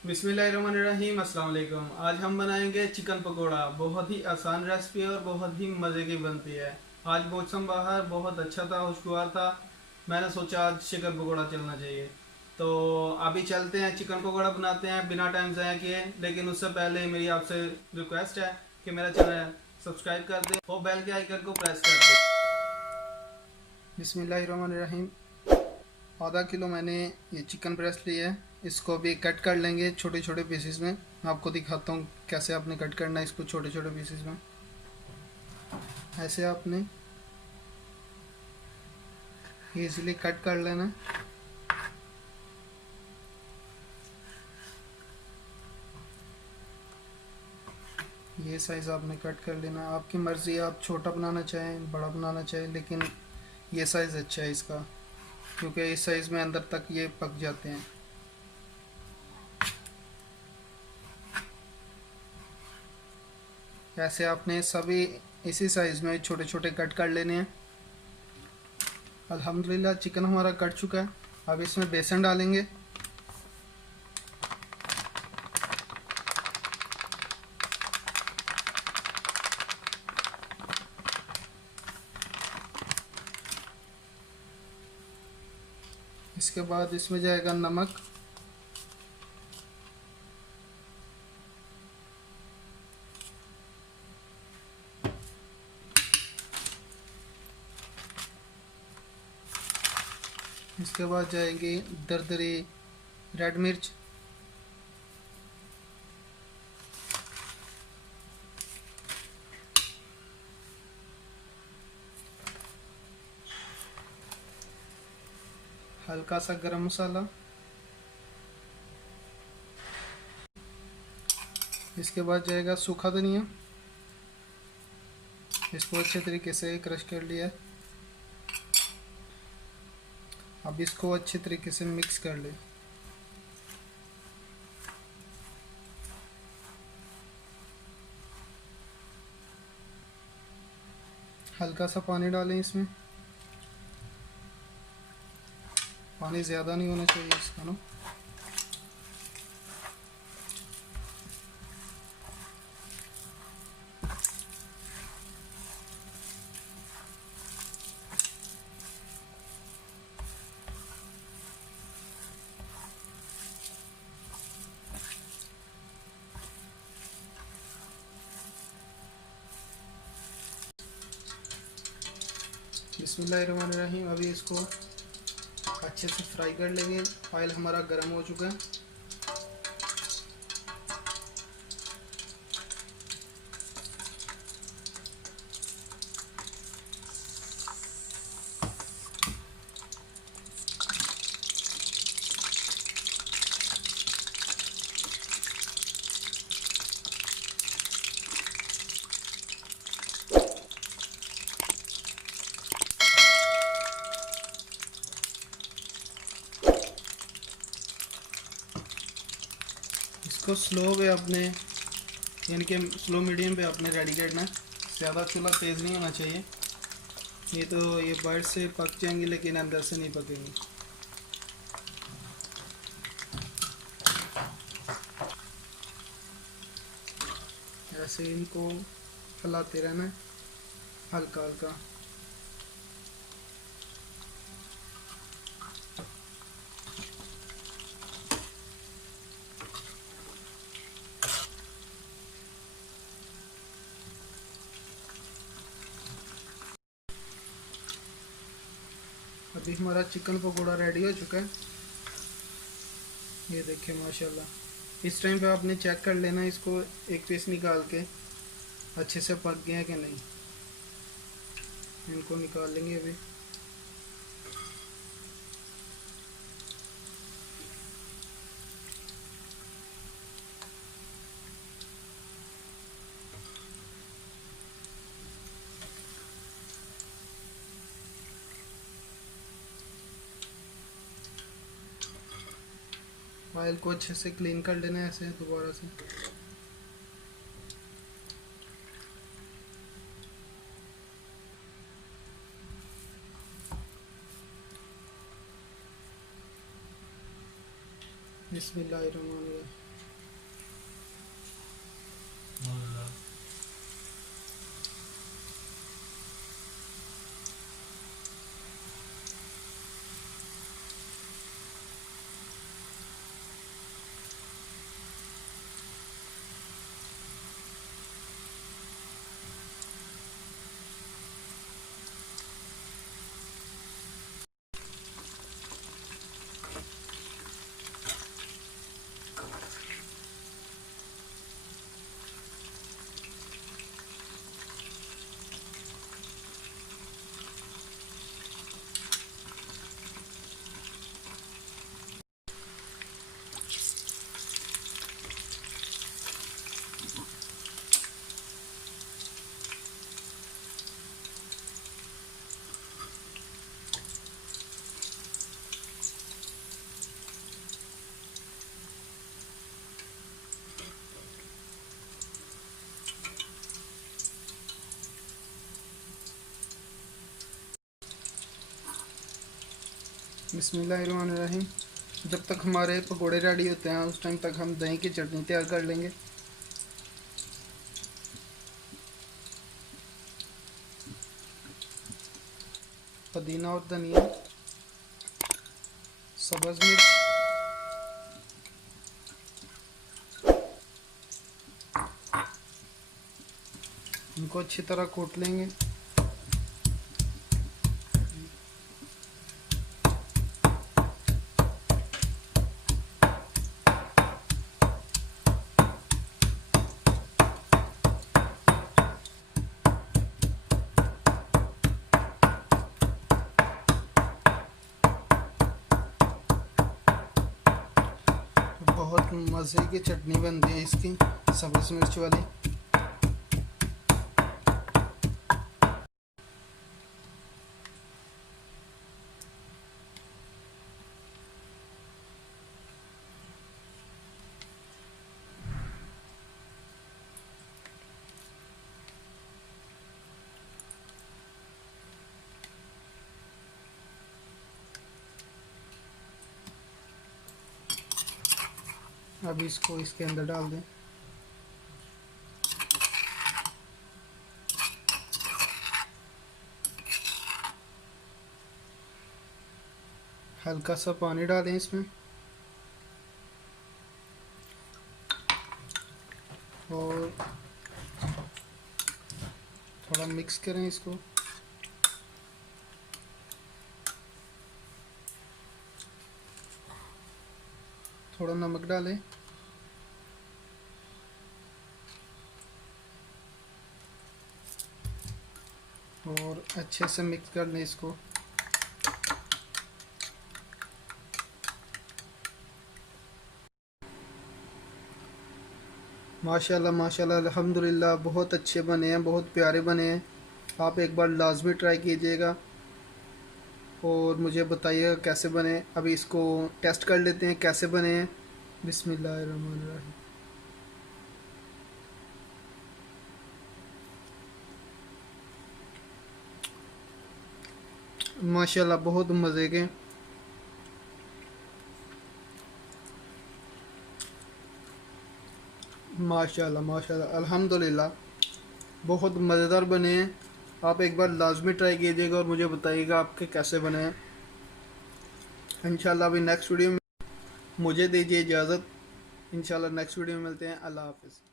बिस्मिल्लाहिर्रहमानिर्रहीम, अस्सलाम वालेकुम। आज हम बनाएंगे चिकन पकोड़ा। बहुत ही आसान रेसिपी है और बहुत ही मज़े की बनती है। आज मौसम बाहर बहुत अच्छा था, खुशगवार था। मैंने सोचा आज चिकन पकोड़ा चलना चाहिए। तो अभी चलते हैं, चिकन पकोड़ा बनाते हैं बिना टाइम ज़ाया किए। लेकिन उससे पहले मेरी आपसे रिक्वेस्ट है कि मेरा चैनल सब्सक्राइब कर दें और बेल के आइकन को प्रेस कर दें। बिस्मिल्लाहिर्रहमानिर्रहीम। आधा किलो मैंने ये चिकन ब्रेस्ट लिया है। इसको भी कट कर लेंगे छोटे छोटे पीसेस में। मैं आपको दिखाता हूँ कैसे आपने कट करना है इसको छोटे छोटे पीसेस में। ऐसे आपने इजीली कट कर लेना है। ये साइज़ आपने कट कर लेना है। आपकी मर्ज़ी, आप छोटा बनाना चाहें बड़ा बनाना चाहें, लेकिन ये साइज़ अच्छा है इसका, क्योंकि इस साइज़ में अंदर तक ये पक जाते हैं। ऐसे आपने सभी इसी साइज़ में छोटे छोटे कट कर लेने हैं। अल्हम्दुलिल्लाह चिकन हमारा कट चुका है। अब इसमें बेसन डालेंगे। इसके बाद इसमें जाएगा नमक, इसके बाद जाएंगी दरदरी रेड मिर्च, हल्का सा गरम मसाला। इसके बाद जाएगा सूखा धनिया। इसको अच्छे तरीके से क्रश कर लिया है। अब इसको अच्छे तरीके से मिक्स कर ले। हल्का सा पानी डालें इसमें। पानी ज़्यादा नहीं होना चाहिए इसका ना। बिस्मिल्लाहिर्रहमानिर्रहीम। अभी इसको अच्छे से फ्राई कर लेंगे। ऑयल हमारा गर्म हो चुका है। इसको स्लो पे अपने, यानी कि स्लो मीडियम पे अपने रेडी करना है। ज़्यादा चूल्हा तेज़ नहीं होना चाहिए। ये तो ये बाहर से पक जाएंगे लेकिन अंदर से नहीं पकेंगे। ऐसे इनको फैलाते रहना है हल्का हल्का। अभी हमारा चिकन पकौड़ा रेडी हो चुका है। ये देखिए माशाल्लाह। इस टाइम पे आपने चेक कर लेना इसको, एक पीस निकाल के अच्छे से पक गया कि नहीं। इनको निकाल लेंगे अभी। ऑयल को अच्छे से क्लीन कर लेना है ऐसे दोबारा से। बिस्मिल्लाहिर्रहमानिर्रहीम। बिस्मिल्लाहिर्रहमानिर्रहीम। जब तक हमारे पकोड़े रेडी होते हैं उस टाइम तक हम दही की चटनी तैयार कर लेंगे। पुदीना और धनिया, सब्ज़ मिर्च, इनको अच्छी तरह कूट लेंगे। बहुत मज़े की चटनी बनती है इसकी, सब्ज़ मिर्च वाली। अब इसको इसके अंदर डाल दें। हल्का सा पानी डालें इसमें और थोड़ा मिक्स करें इसको। थोड़ा नमक डालें और अच्छे से मिक्स कर लें इसको। माशाल्लाह माशाल्लाह अल्हम्दुलिल्लाह, बहुत अच्छे बने हैं, बहुत प्यारे बने हैं। आप एक बार लाजमी ट्राई कीजिएगा और मुझे बताइएगा कैसे बने। अभी इसको टेस्ट कर लेते हैं कैसे बने हैं। बिस्मिल्लाहिर्रहमानिर्रहीम। माशाल्लाह बहुत मज़े के। माशाल्लाह माशाल्लाह अल्हम्दुलिल्लाह, बहुत मज़ेदार बने हैं। आप एक बार लाजमी ट्राई कीजिएगा और मुझे बताइएगा आपके कैसे बने हैं। इंशाल्लाह अभी नेक्स्ट वीडियो में मुझे दीजिए इजाज़त। इंशाल्लाह नेक्स्ट वीडियो में मिलते हैं। अल्लाह हाफ़िज़।